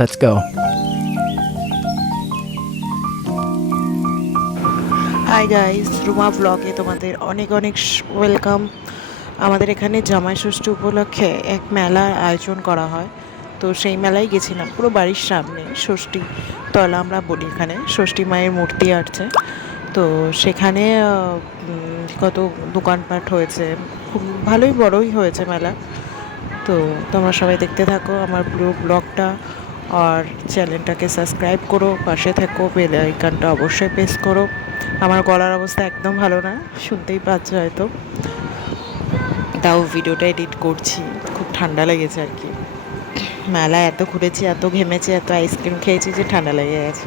Let's go. Hi guys Ruma ব্লগে তোমাদের অনেক অনেক ওয়েলকাম আমাদের এখানে জামাই ষষ্ঠী উপলক্ষে এক মেলার আয়োজন করা হয়। তো সেই মেলায় গেছিলাম, পুরো বাড়ির সামনে ষষ্ঠী তলা আমরা বলি এখানে, ষষ্ঠী মায়ের মূর্তি আছে তো সেখানে কত দোকানপাট হয়েছে, খুব ভালোই বড়ই হয়েছে মেলা। তো তোমরা সবাই দেখতে থাকো আমার পুরো ব্লগটা। আর চ্যানেলটাকে সাবস্ক্রাইব করো, পাশে থেকো বেল আইকনটা অবশ্যই প্রেস করো। আমার গলার অবস্থা একদম ভালো না, শুনতেই পাচ্ছ হয়তো। তাও ভিডিওটা এডিট করছি, খুব ঠান্ডা লেগেছে আর কি। মেলা এত ঘুরেছি, এত ঘেমেছি, এত আইসক্রিম খেয়েছি যে ঠান্ডা লেগে গেছে।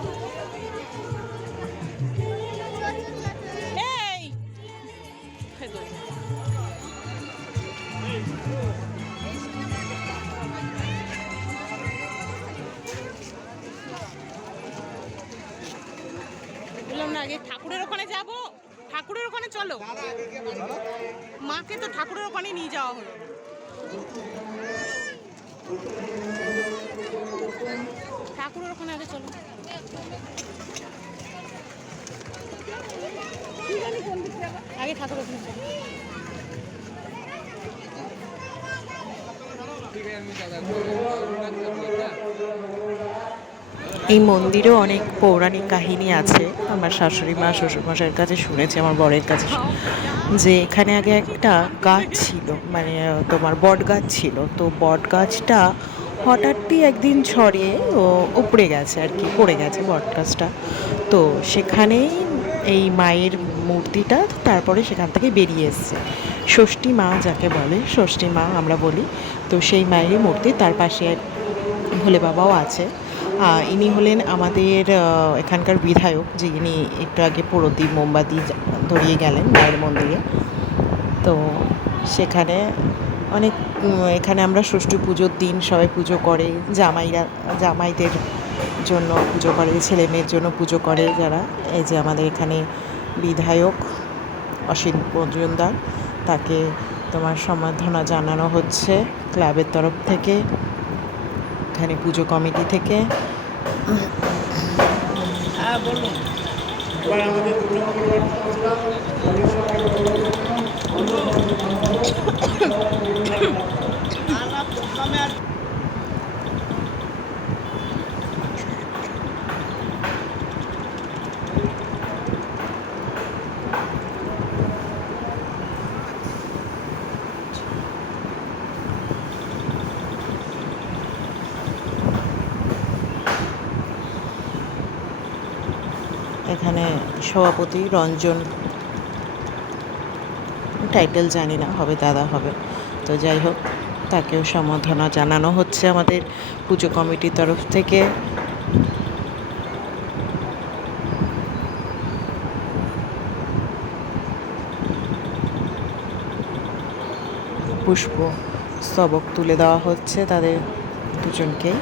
যাব, ঠাকুরের ওখানে চলো। মাকে তো ঠাকুরের ওখানে নিয়ে যাওয়া হলো। ঠাকুরের ওখানে আগে চলো। আগে ঠাকুরের ওখানে চলো। এই মন্দিরেও অনেক পৌরাণিক কাহিনী আছে। আমার শাশুড়ি মা, শ্বশুরমশাইয়ের কাছে শুনেছি, আমার বরের কাছে যে এখানে আগে একটা গাছ ছিল মানে তোমার বট গাছ ছিল। তো বট গাছটা হঠাৎই একদিন ছড়িয়ে ও উপড়ে গেছে আর কি, পড়ে গেছে বট গাছটা। তো সেখানেই এই মায়ের মূর্তিটা তারপরে সেখান থেকে বেরিয়ে এসছে। ষষ্ঠী মা যাকে বলে, ষষ্ঠী মা আমরা বলি, তো সেই মায়ের মূর্তি তার পাশে ভোলে বাবাও আছে। ইনি হলেন আমাদের এখানকার বিধায়ক যিনি একটু আগে প্রদীপ মোমবাতি ধরিয়ে গেলেন মায়ের মন্দিরে। তো সেখানে অনেক এখানে আমরা ষষ্ঠী পুজোর দিন সবাই পুজো করে, জামাইরা, জামাইদের জন্য পুজো করে ছেলে মেয়ের জন্য পুজো করে যারা। এই যে আমাদের এখানে বিধায়ক অসীম মজুমদার, তাকে তোমার সম্বর্ধনা জানানো হচ্ছে ক্লাবের তরফ থেকে। এখানে পুজো কমিটি থেকে। এখানে সভাপতি রঞ্জন টাইটেল জানি না, হবে দাদা হবে। তো যাই হোক, তাকেও সম্বর্ধনা জানানো হচ্ছে আমাদের পুজো কমিটির তরফ থেকে। পুষ্প স্তবক তুলে দেওয়া হচ্ছে তাদের দুজনকেই।